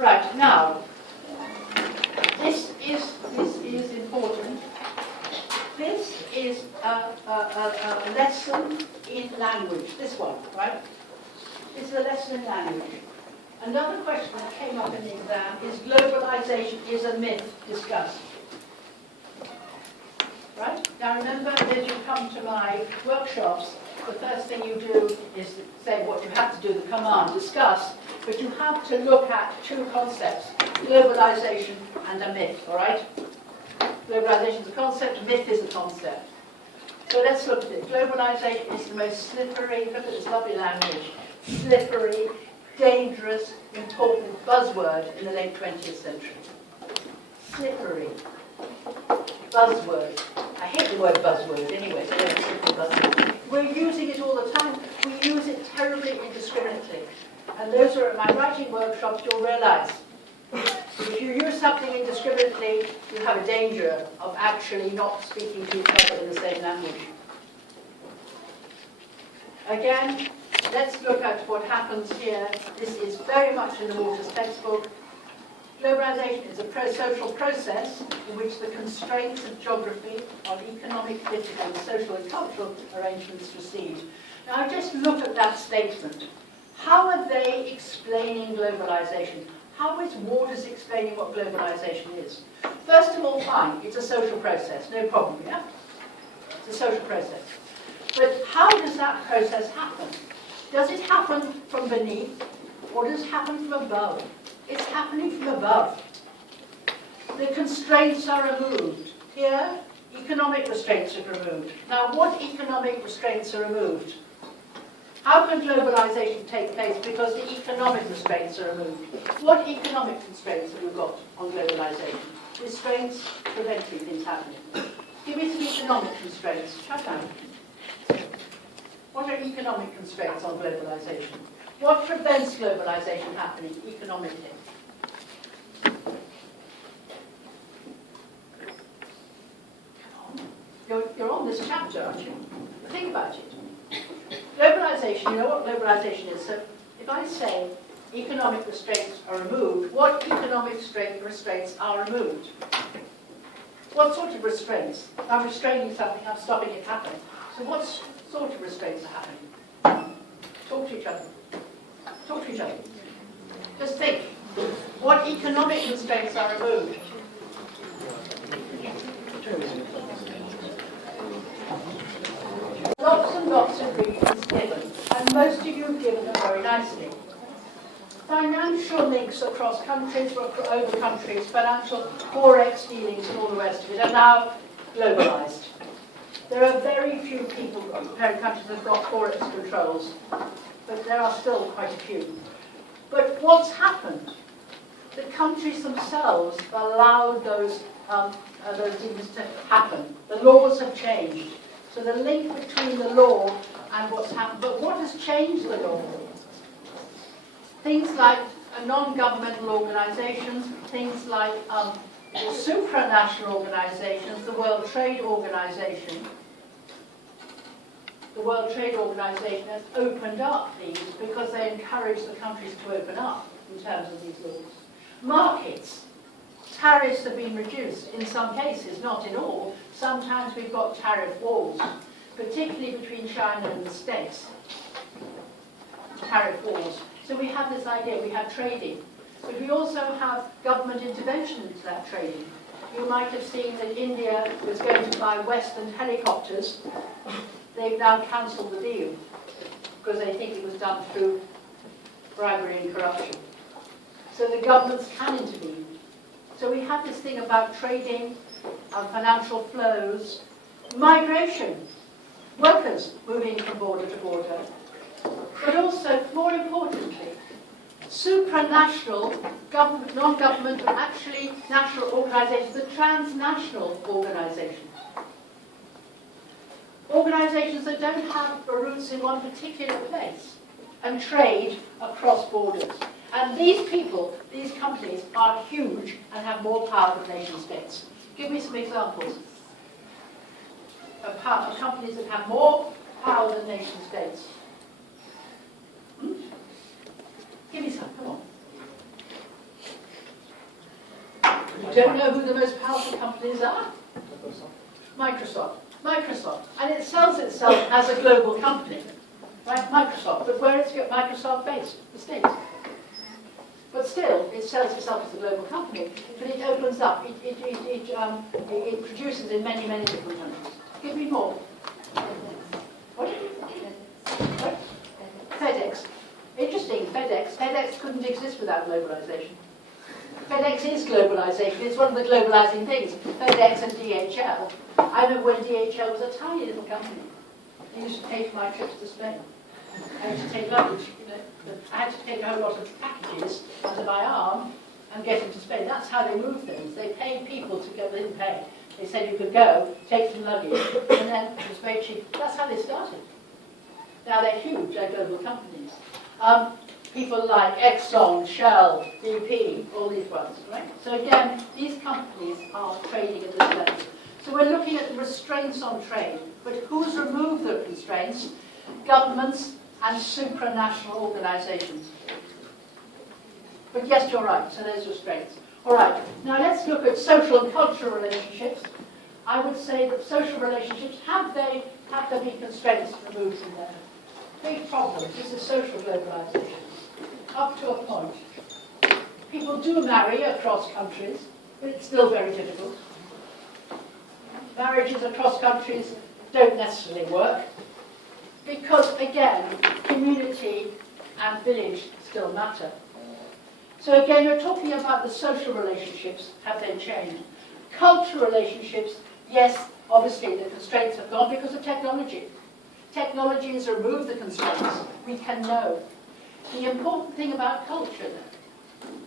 Right, now, this is important. This is a lesson in language, this one, right? This is a lesson in language. Another question that came up in the exam is globalization is a myth discussed. Right? Now remember, as you come to my workshops, the first thing you do is say what you have to do, the command, discuss, but you have to look at two concepts, globalization and a myth, all right? Globalization is a concept, myth is a concept. So let's look at it. Globalization is the most slippery, look at this lovely language, slippery, dangerous, important buzzword in the late 20th century. Slippery. Buzzword. I hate the word buzzword anyway, so it's a buzzword. We're using it all the time. We use it terribly indiscriminately. And those who are at my writing workshops, you'll realize if you use something indiscriminately, you have a danger of actually not speaking to each other in the same language. Again, let's look at what happens here. This is very much in the Waters textbook. Globalization is a pro-social process in which the constraints of geography, of economic, political, social and cultural arrangements recede. Now just look at that statement. How are they explaining globalization? How is Waters explaining what globalization is? First of all, fine, it's a social process, no problem, yeah? It's a social process. But how does that process happen? Does it happen from beneath, or does it happen from above? It's happening from above. The constraints are removed. Here, economic restraints are removed. Now, what economic restraints are removed? How can globalization take place? Because the economic restraints are removed. What economic constraints have we got on globalization? Restraints preventing things happening. Give me some economic constraints. Shut down. What are economic constraints on globalization? What prevents globalization happening economically? You're on this chapter, aren't you? Think about it. Globalization, you know what globalization is. So if I say economic restraints are removed, what economic restraints are removed? What sort of restraints? I'm restraining something, I'm stopping it happening. So what sort of restraints are happening? Talk to each other. Talk to each other. Just think. What economic constraints are removed? Lots and lots of reasons given, and most of you have given them very nicely. Financial links across countries, over countries, financial forex dealings and all the rest of it are now globalized. There are very few people, parent countries, that have got forex controls, but there are still quite a few. But what's happened? The countries themselves have allowed those dealings to happen. The laws have changed. So the link between the law and what's happened. But what has changed the law? Things like non-governmental organizations, things like supranational organizations, the World Trade Organization. The World Trade Organization has opened up these because they encourage the countries to open up in terms of these laws. Markets. Tariffs have been reduced in some cases, not in all. Sometimes we've got tariff wars, particularly between China and the States. Tariff wars. So we have this idea, we have trading. But we also have government intervention into that trading. You might have seen that India was going to buy Western helicopters. They've now cancelled the deal because they think it was done through bribery and corruption. So the governments can intervene. So we have this thing about trading, financial flows, migration, workers moving from border to border, but also, more importantly, supranational, government, non-governmental, actually national organizations, the transnational organizations. Organizations that don't have roots in one particular place and trade across borders. And these people, these companies, are huge and have more power than nation states. Give me some examples of companies that have more power than nation states. Give me some, come on. You don't know who the most powerful companies are? Microsoft. Microsoft. And it sells itself as a global company. Right? Microsoft. But where is Microsoft based? The States. But still, it sells itself as a global company. But it opens up. It produces in many, many different countries. Give me more. What? FedEx. Interesting, FedEx. FedEx couldn't exist without globalization. FedEx is globalization. It's one of the globalizing things. FedEx and DHL. I remember when DHL was a tiny little company. I used to take my trips to Spain. I used to take luggage. I had to take a whole lot of packages under my arm and get them to Spain. That's how they move things. They paid people to go. They didn't pay. They said you could go, take some luggage, and then it was very cheap. That's how they started. Now they're huge. They're global companies. People like Exxon, Shell, BP, all these ones, right? So again, these companies are trading at this level. So we're looking at the restraints on trade, but who's removed the constraints? Governments and supranational organizations. But yes, you're right, so there's restraints. All right, now let's look at social and cultural relationships. I would say that social relationships, have there been constraints removed from there? Big problem. This is social globalization. Up to a point. People do marry across countries, but it's still very difficult. Marriages across countries don't necessarily work because, again, community and village still matter. So again, you're talking about the social relationships. Have they changed? Cultural relationships, yes, obviously the constraints have gone because of technology. Technology has removed the constraints. We can know. The important thing about culture, then,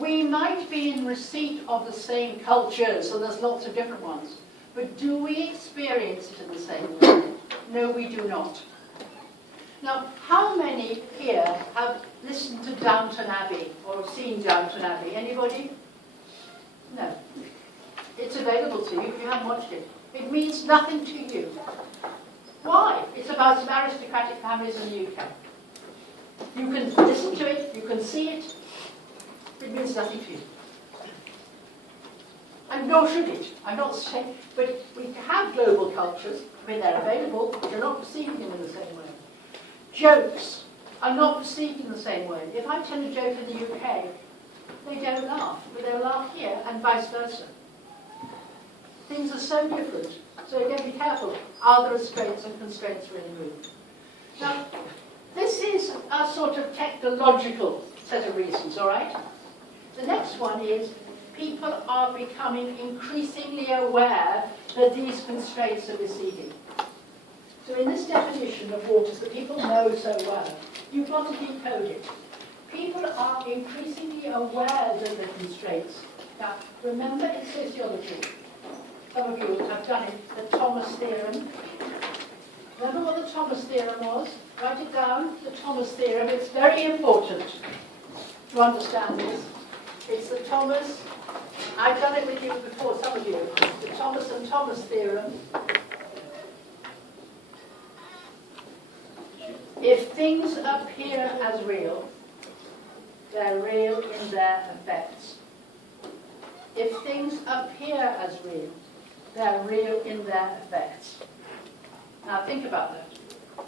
we might be in receipt of the same cultures, so there's lots of different ones, but do we experience it in the same way? No, we do not. Now, how many here have listened to Downton Abbey or seen Downton Abbey? Anybody? No. It's available to you if you haven't watched it. It means nothing to you. Why? It's about some aristocratic families in the UK. You can listen to it, you can see it, it means nothing to you. And nor should it. I'm not saying, but we have global cultures, when they're available, you're not perceiving them in the same way. Jokes are not perceived in the same way. If I tell a joke in the UK, they don't laugh, but they'll laugh here, and vice versa. Things are so different. So again, be careful. Are the restraints and constraints really moved? Now, this is a sort of technological set of reasons, all right? The next one is people are becoming increasingly aware that these constraints are receding. So in this definition of waters that people know so well, you've got to decode it. People are increasingly aware that the constraints. Now, remember in sociology, some of you have done it, the Thomas theorem. Remember what the Thomas theorem was? Write it down, the Thomas theorem. It's very important to understand this. It's the Thomas, I've done it with you before, some of you, the Thomas and Thomas theorem. If things appear as real, they're real in their effects. If things appear as real, they're real in their effects. Now think about that.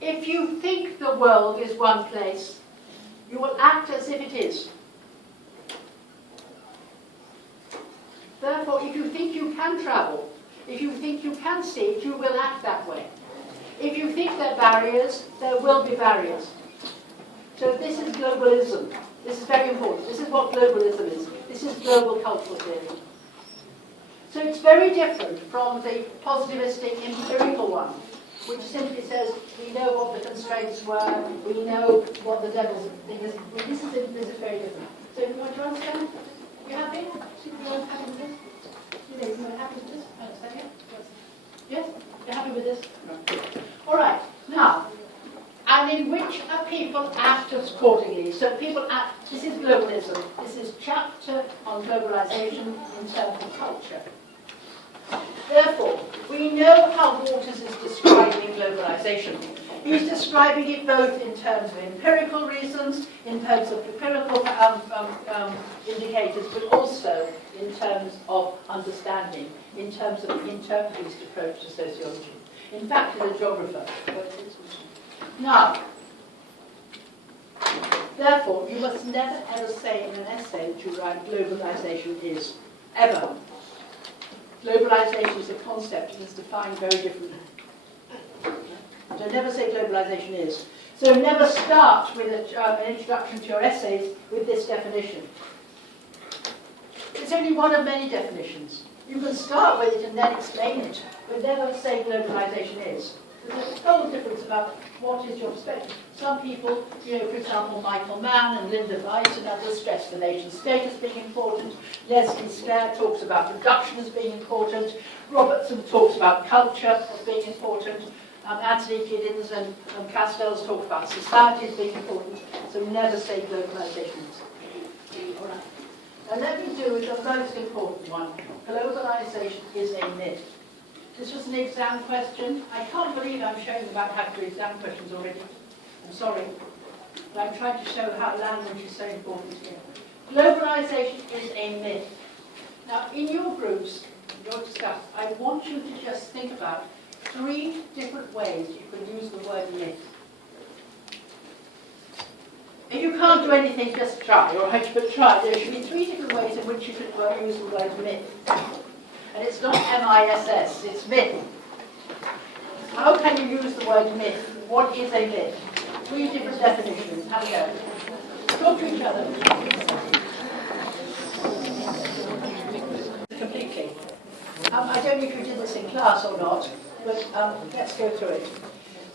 If you think the world is one place, you will act as if it is. Therefore, if you think you can travel, if you think you can see it, you will act that way. If you think there are barriers, there will be barriers. So this is globalism. This is very important. This is what globalism is. This is global cultural theory. So it's very different from the positivistic empirical one, which simply says we know what the constraints were, we know what the devil's thing is. This is very different. So you want to understand? You happy? You happy with this? You happy with this? Understand it? Yes? You're happy with this? No. All right. Now, and in which people act accordingly. So people act. This is globalism. This is chapter on globalization in terms of culture. Therefore, we know how Waters is describing globalization. He's describing it both in terms of empirical reasons, in terms of empirical indicators, but also in terms of understanding, in terms of an interpretivist approach to sociology. In fact, he's a geographer. Now, therefore, you must never ever say in an essay to write globalization is, ever. Globalization is a concept that is defined very differently. So never say globalization is. So never start with an introduction to your essays with this definition. It's only one of many definitions. You can start with it and then explain it, but never say globalization is. There's a whole difference about what is your perspective. Some people, you know, for example, Michael Mann and Linda Weiss and others stress the nation state as being important. Leslie Scair talks about production as being important. Robertson talks about culture as being important. Anthony Giddens and Castells talk about society as being important. So never say globalization is. All right. And let me do with the most important one. Globalization is a myth. This was an exam question. I can't believe I'm showing about how to do exam questions already. I'm sorry. But I'm trying to show how language is so important here. Globalization is a myth. Now, in your groups, in your discussion, I want you to just think about 3 different ways you can use the word myth. If you can't do anything, just try, all right? But try. There should be 3 different ways in which you could use the word myth. And it's not M-I-S-S, it's myth. How can you use the word myth? What is a myth? 3 different definitions. Have a go. Talk to each other. Completely. I don't know if you did this in class or not, but let's go through it.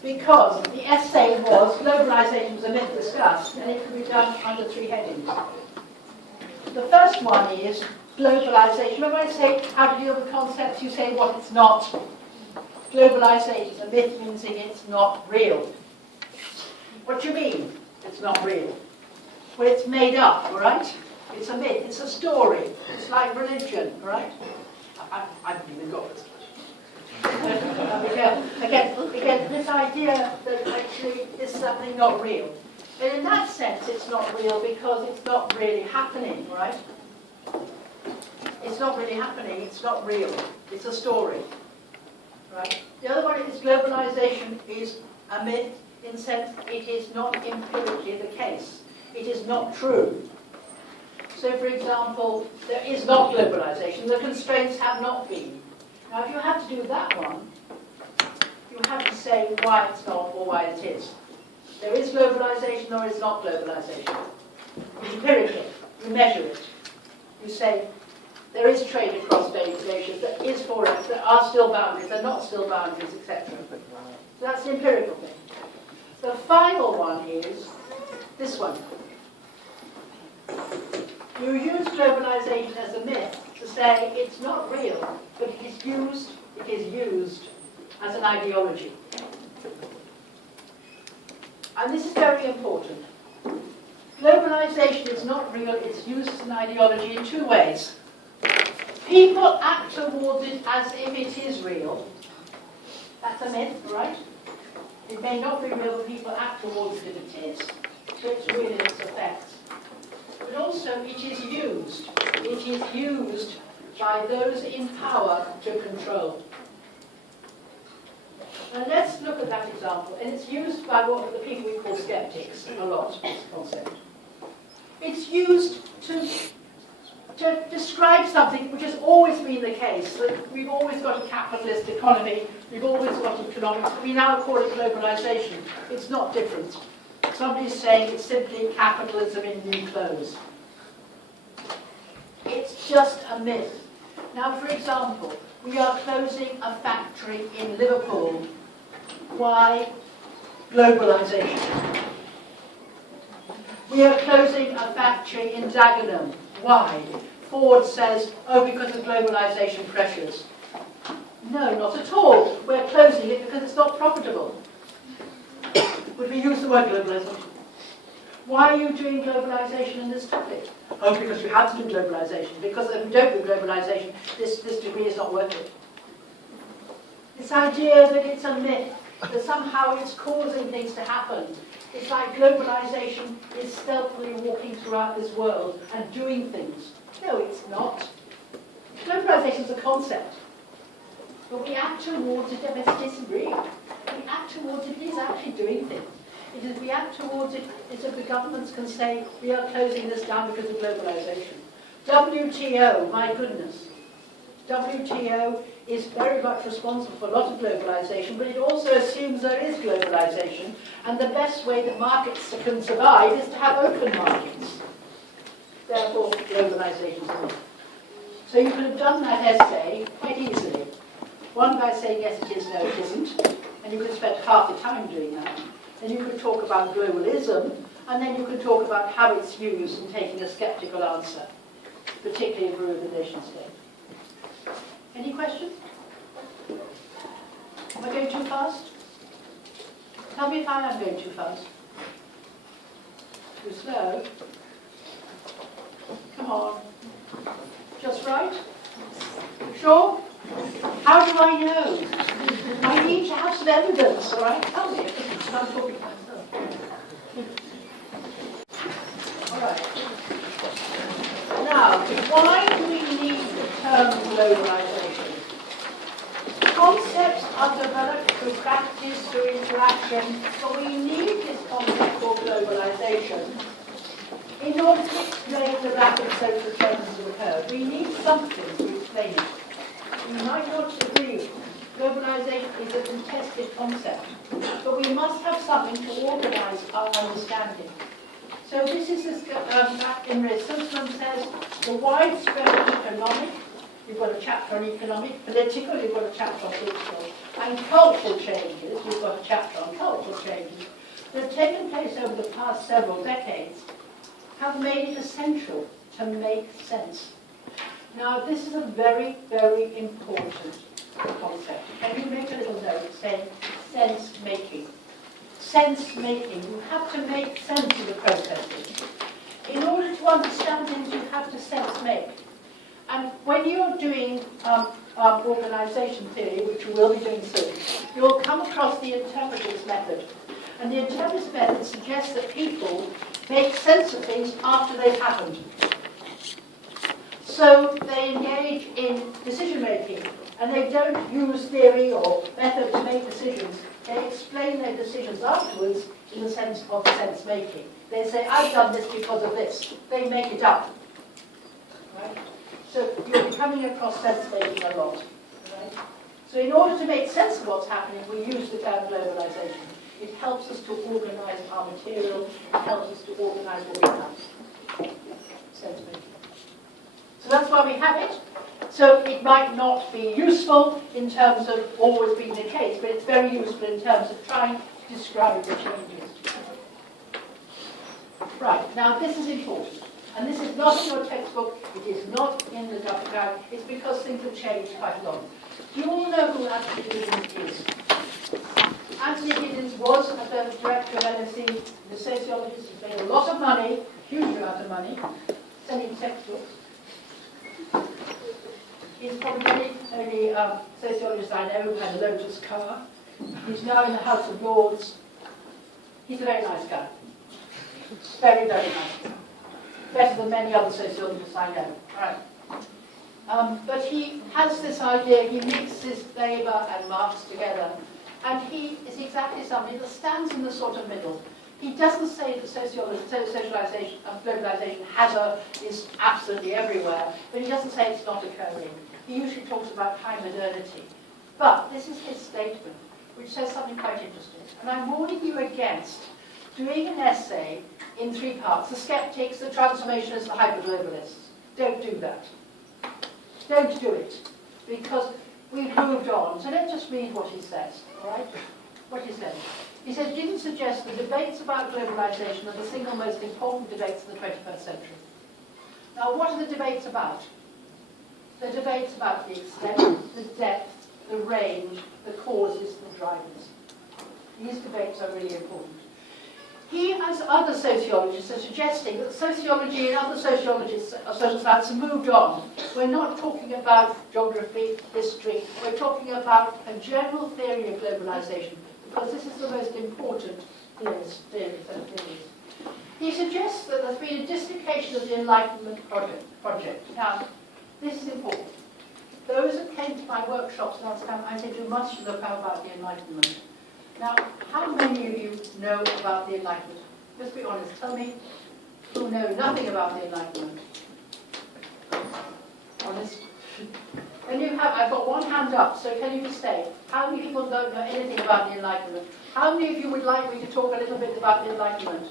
Because the essay was globalization was a myth discussed, and it can be done under 3 headings. The first one is globalization. Remember I say how to deal with concepts, you say what it's not. Globalization is a myth, means it's not real. What do you mean it's not real? Well, it's made up, all right? It's a myth, it's a story. It's like religion, all right? I haven't even got this. Again, this idea that actually is something not real. And in that sense, it's not real because it's not really happening, right? It's not really happening, it's not real. It's a story, right? The other one is globalization is a myth in the sense it is not empirically the case. It is not true. So, for example, there is not globalization. The constraints have not been. Now, if you have to do that one, you have to say why it's not or why it is. There is globalization or is not globalization. Empirically, you measure it. You say, there is trade across nations, there is forex, there are still boundaries, there are not still boundaries, etc. So that's the empirical thing. The final one is this one. You use globalization as a myth to say it's not real, but it is used as an ideology. And this is very important. Globalization is not real, it's used as an ideology in 2 ways. People act towards it as if it is real. That's a myth, right? It may not be real, but people act towards it if it is. So it's real in its effects. But also it is used. It is used by those in power to control. Now let's look at that example. And it's used by what the people we call skeptics a lot, this concept. It's used to describe something which has always been the case. That we've always got a capitalist economy, we've always got economics, we now call it globalization. It's not different. Somebody's saying it's simply capitalism in new clothes. It's just a myth. Now, for example, we are closing a factory in Liverpool. Why? Globalization. We are closing a factory in Dagenham. Why? Ford says, oh, because of globalization pressures. No, not at all. We're closing it because it's not profitable. Would we use the word globalization? Why are you doing globalization in this topic? Oh, because we have to do globalization. Because if we don't do globalization, this degree is not worth it. This idea that it's a myth, that somehow it's causing things to happen. It's like globalization is stealthily walking throughout this world and doing things. No, it's not. Globalization is a concept. But we act towards it, if it isn't real. We act towards it, it is actually doing things. It is, we act towards it, it's if the governments can say, we are closing this down because of globalization. WTO, my goodness. WTO is very much responsible for a lot of globalization, but it also assumes there is globalization, and the best way that markets can survive is to have open markets. Therefore, globalization is not. So you could have done that essay quite easily. One by saying, yes, it is, no, it isn't, and you could spend half the time doing that. Then you could talk about globalism, and then you could talk about how it's used and taking a sceptical answer, particularly for the nation state. Any questions? Am I going too fast? Tell me if I am going too fast. Too slow? Come on. Just right? Sure? How do I know? I need to have some evidence, all right? Tell me. I'm talking to myself. All right. Now, why do we need the term globalization? Concepts are developed through practice, through interaction, but we need this concept called globalization in order to explain the rapid social changes that occur. We need something to explain it. We might not agree with it. Globalization is a contested concept, but we must have something to organize our understanding. So this is this, Imre Sussman says, the widespread economic, you've got a chapter on economic, political, you've got a chapter on political, and cultural changes, you've got a chapter on cultural changes, that have taken place over the past several decades, have made it essential to make sense. Now, this is a very, very important concept. Can you make a little note saying sense-making? Sense-making. You have to make sense of the processes. In order to understand things, you have to sense-make. And when you're doing organization theory, which you will be doing soon, you'll come across the interpreter's method. And the interpreter's method suggests that people make sense of things after they've happened. So they engage in decision-making, and they don't use theory or method to make decisions. They explain their decisions afterwards in the sense of sense-making. They say, I've done this because of this. They make it up. Right? So you're coming across sense-making a lot. Right? So in order to make sense of what's happening, we use the term globalization. It helps us to organize our material. It helps us to organize what we have. Sense-making. So that's why we have it. So it might not be useful in terms of always being the case, but it's very useful in terms of trying to describe the changes. Right, now this is important. And this is not in your textbook, it is not in the Dublin Guide, it's because things have changed quite a lot. Do you all know who Anthony Giddens is? Anthony Giddens was the director of LSE, the sociologist. He's made a lot of money, huge amount of money, selling textbooks. He's probably the only sociologist I know who had a Lotus car. He's now in the House of Lords. He's a very nice guy. Very, very nice. Better than many other sociologists I know. Right. But he has this idea, he mixes Weber and Marx together, and he is exactly somebody that stands in the sort of middle. He doesn't say that socialization and globalization is absolutely everywhere, but he doesn't say it's not occurring. He usually talks about high modernity. But this is his statement, which says something quite interesting. And I'm warning you against doing an essay in 3 parts. The skeptics, the transformationists, the hyperglobalists. Don't do that. Don't do it. Because we've moved on. So let's just read what he says. All right? What he says. He says, Giddens suggests the debates about globalization are the single most important debates of the 21st century. Now, what are the debates about? The debates about the extent, the depth, the range, the causes, the drivers. These debates are really important. He, as other sociologists, are suggesting that sociology and other sociologists, social science, have moved on. We're not talking about geography, history. We're talking about a general theory of globalization, because this is the most important theory. He suggests that there's been a dislocation of the Enlightenment project. Now, this is important. Those that came to my workshops last time, I said you must look out about the Enlightenment. Now, how many of you know about the Enlightenment? Just be honest, tell me who know nothing about the Enlightenment. Honest? And you have, I've got one hand up, so can you just say, how many people don't know anything about the Enlightenment? How many of you would like me to talk a little bit about the Enlightenment?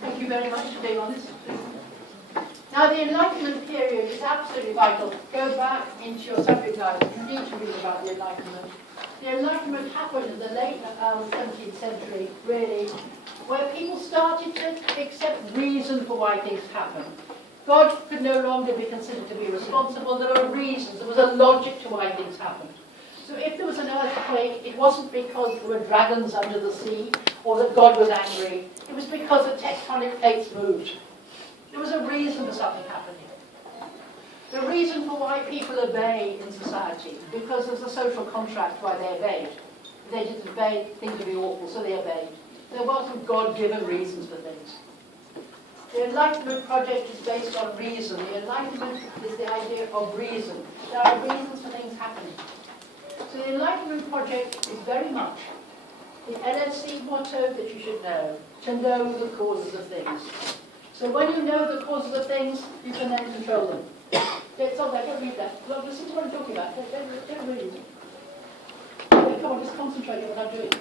Thank you very much for being honest. Now, the Enlightenment period is absolutely vital. Go back into your subject guide. You need to read about the Enlightenment. The Enlightenment happened in the late 17th century, really, where people started to accept reason for why things happen. God could no longer be considered to be responsible. There were reasons. There was a logic to why things happened. So if there was an earthquake, it wasn't because there were dragons under the sea or that God was angry. It was because the tectonic plates moved. There was a reason for something happening. The reason for why people obey in society, because there's a social contract why they obeyed. They didn't obey, things would be awful, so they obeyed. There wasn't God-given reasons for things. The Enlightenment project is based on reason. The Enlightenment is the idea of reason. There are reasons for things happening. So the Enlightenment project is very much the LSE motto that you should know the causes of things. So when you know the causes of things, you can then control them. Don't read that. Well, listen to what I'm talking about. Don't read it. Come on, just concentrate on what I'm doing.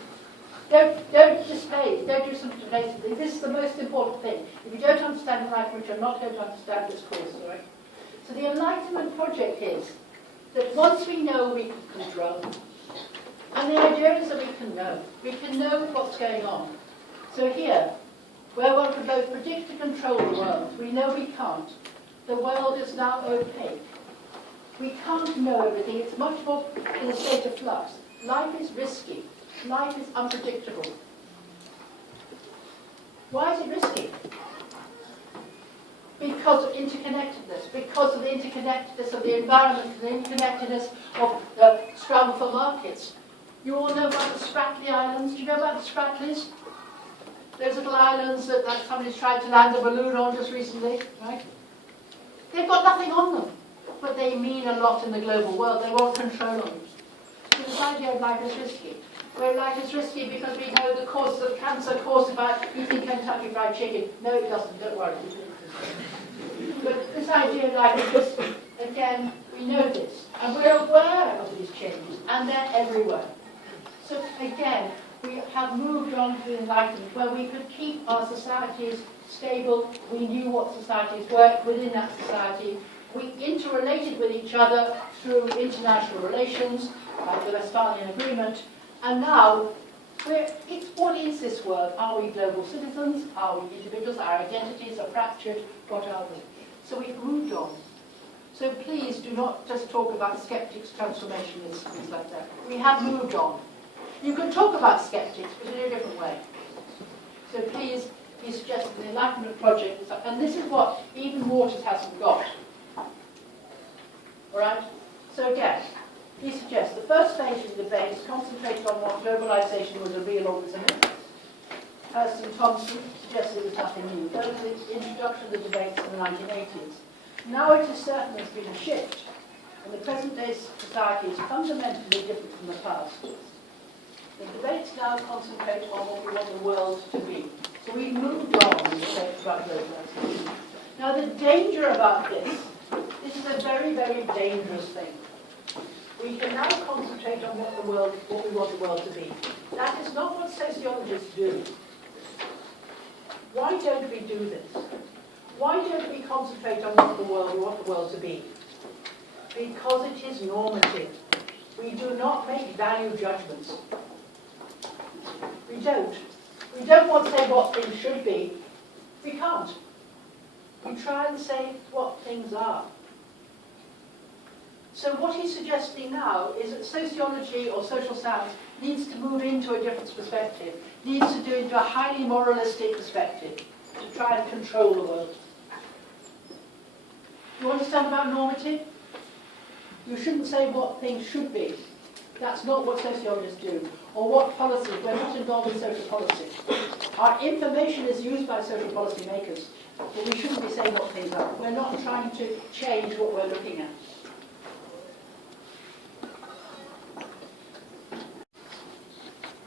Don't just pay. Don't do something evasively. This is the most important thing. If you don't understand Enlightenment, you're not going to understand this course, all right? So the Enlightenment project is that once we know, we can control. And the idea is that we can know. We can know what's going on. So here, where one can both predict and control the world, we know we can't. The world is now opaque. We can't know everything. It's much more in a state of flux. Life is risky. Life is unpredictable. Why is it risky? Because of interconnectedness, because of the interconnectedness of the environment, the interconnectedness of the struggle for markets. You all know about the Spratly Islands. Do you know about the Spratlys? Those little islands that somebody's tried to land a balloon on just recently, right? They've got nothing on them, but they mean a lot in the global world. They want control of them. So this idea of life is risky. Where life is risky because we know the causes of cancer caused by eating Kentucky Fried Chicken. No, it doesn't. Don't worry. But this idea of life is risky. Again, we know this, and we're aware of these changes, and they're everywhere. So again, we have moved on to the Enlightenment, where we could keep our societies stable. We knew what societies were within that society. We interrelated with each other through international relations, like the Westphalian Agreement. And now, what is this world? Are we global citizens? Are we individuals? Our identities are fractured? What are we? So we've moved on. So please do not just talk about skeptics, transformationists, things like that. We have moved on. You can talk about skeptics, but in a different way. So please, he suggests the Enlightenment project, and this is what even Waters hasn't got. All right? So again, he suggests the first phase of the debate is concentrated on what globalization was a real organism. Hurston Thompson suggested it was nothing new. That was the introduction of the debates in the 1980s. Now it is certain there's been a shift, and the present-day society is fundamentally different from the past. The debates now concentrate on what we want the world to be. So we've moved on in the debate about globalization. Now the danger about this is a very, very dangerous thing. We can now concentrate on what we want the world to be. That is not what sociologists do. Why don't we do this? Why don't we concentrate on what we want the world to be? Because it is normative. We do not make value judgments. We don't. We don't want to say what things should be. We can't. We try and say what things are. So what he's suggesting now is that sociology or social science needs to move into a different perspective, needs to do it into a highly moralistic perspective to try and control the world. You understand about normative? You shouldn't say what things should be. That's not what sociologists do, or what policy. We're not involved in social policy. Our information is used by social policy makers, but we shouldn't be saying what things are. We're not trying to change what we're looking at.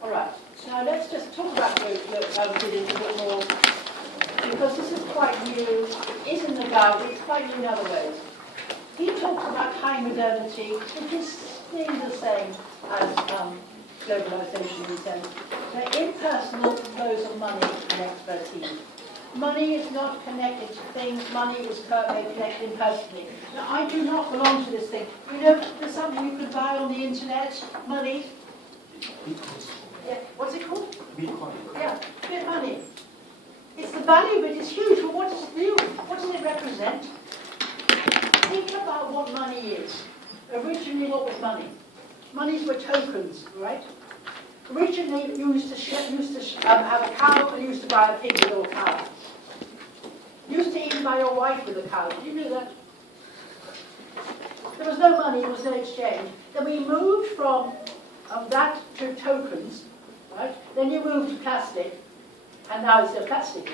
All right, now let's just talk about Giddens a bit more, because this is quite new. It is in the guide, but it's quite new in other ways. He talks about high modernity, which is being the same as globalization in a sense. They're impersonal flows of money and expertise. Money is not connected to things, money is connected impersonally. Now, I do not belong to this thing. You know, there's something you could buy on the internet, money. Yeah, what's it called? Bitcoin. Yeah, bit money. It's the value of it is huge, but what does it do? What does it represent? Think about what money is. Originally, what was money? Monies were tokens, right? Originally, you used to have a cow, and you used to buy a pig with a cow. You used to even buy your wife with a cow. Did you know that? There was no money, there was no exchange. Then we moved from that to tokens, right? Then you moved to plastic, and now it's no plastic.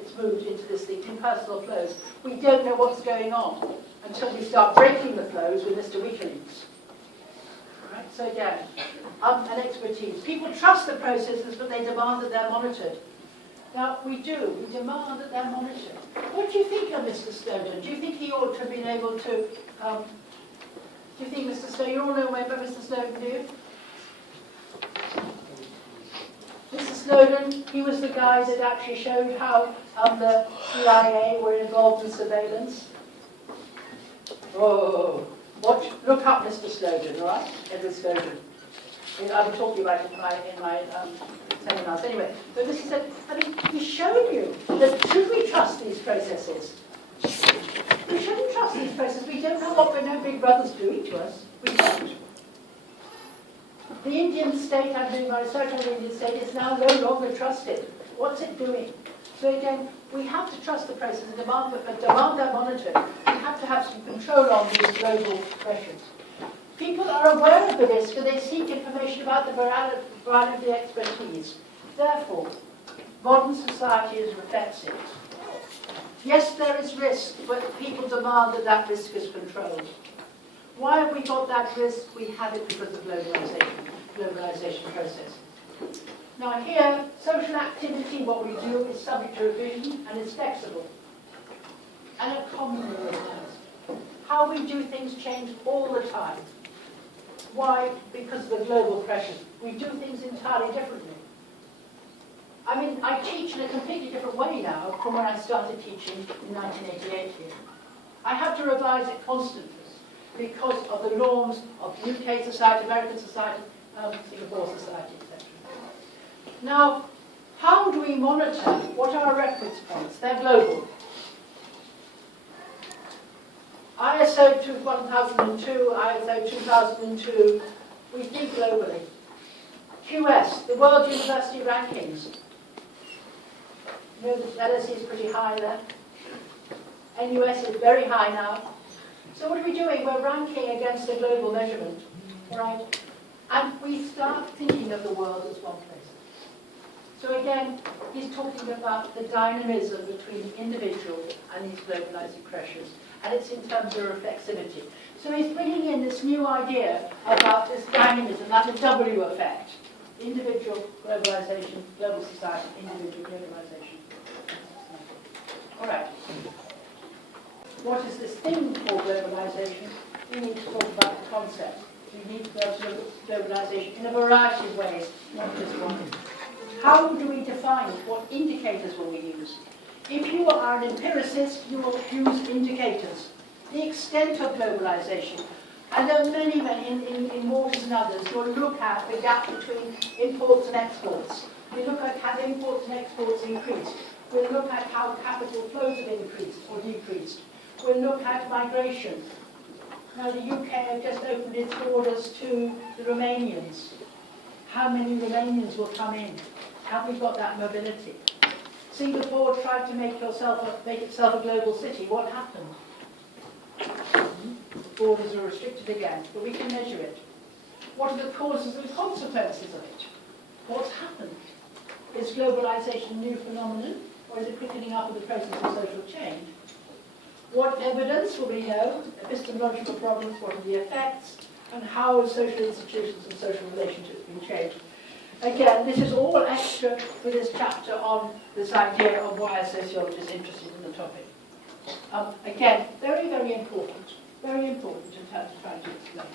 It's moved into this thing, impersonal flows. We don't know what's going on until we start breaking the flows with Mr. WikiLeaks. Right? So again, and expertise. People trust the processes, but they demand that they're monitored. Now, we do. We demand that they're monitored. What do you think of Mr. Snowden? Do you think he ought to have been able to... do you think Mr. Snowden... You all know about Mr. Snowden, do you? Mr. Snowden, he was the guy that actually showed how the CIA were involved in surveillance. Oh, watch, look up Mr. Snowden, all right? Edward Snowden. I've been talking about it in my seminars anyway. But Mr. Snowden, I mean, he's shown you that should we trust these processes? We shouldn't trust these processes. We don't know what no big brother's doing to us. We don't. The Indian state, I'm doing my research on the Indian state, is now no longer trusted. What's it doing? So again, we have to trust the process and demand that monitored. We have to have some control on these global pressures. People are aware of this because they seek information about the variety of the expertise. Therefore, modern society is reflexive. Yes, there is risk, but people demand that that risk is controlled. Why have we got that risk? We have it because of globalization process. Now here, social activity, what we do is subject to revision and it's flexible. And a common organized. How we do things change all the time. Why? Because of the global pressures. We do things entirely differently. I mean, I teach in a completely different way now from when I started teaching in 1988 here. I have to revise it constantly because of the norms of UK society, American society, Singapore society, etc. Now, how do we monitor? What are our reference points? They're global. ISO 1002, ISO 2002, we think globally. QS, the World University Rankings. You know that LSE is pretty high there. NUS is very high now. So what are we doing? We're ranking against a global measurement, right? And we start thinking of the world as one place. So again, he's talking about the dynamism between the individual and these globalizing pressures. And it's in terms of reflexivity. So he's bringing in this new idea about this dynamism, like the W effect. Individual globalization, global society, individual globalization. All right. What is this thing called globalization? We need to talk about the concept. We need to be able to look at globalization in a variety of ways, not just one. How do we define it? What indicators will we use? If you are an empiricist, you will use indicators. The extent of globalization. And there are many in Waters and others who will look at the gap between imports and exports. We look at how imports and exports increased. We'll look at how capital flows have increased or decreased. We'll look at migration. Now the UK have just opened its borders to the Romanians. How many Romanians will come in? Have we got that mobility? Singapore tried to make itself a global city. What happened? Borders are restricted again, but we can measure it. What are the causes and consequences of it? What's happened? Is globalization a new phenomenon, or is it quickening up of the process of social change? What evidence will we know? Epistemological problems, what are the effects? And how have social institutions and social relationships been changed? Again, this is all extra for this chapter on this idea of why a sociologist is interested in the topic. Again, very, very important in terms of trying to explain.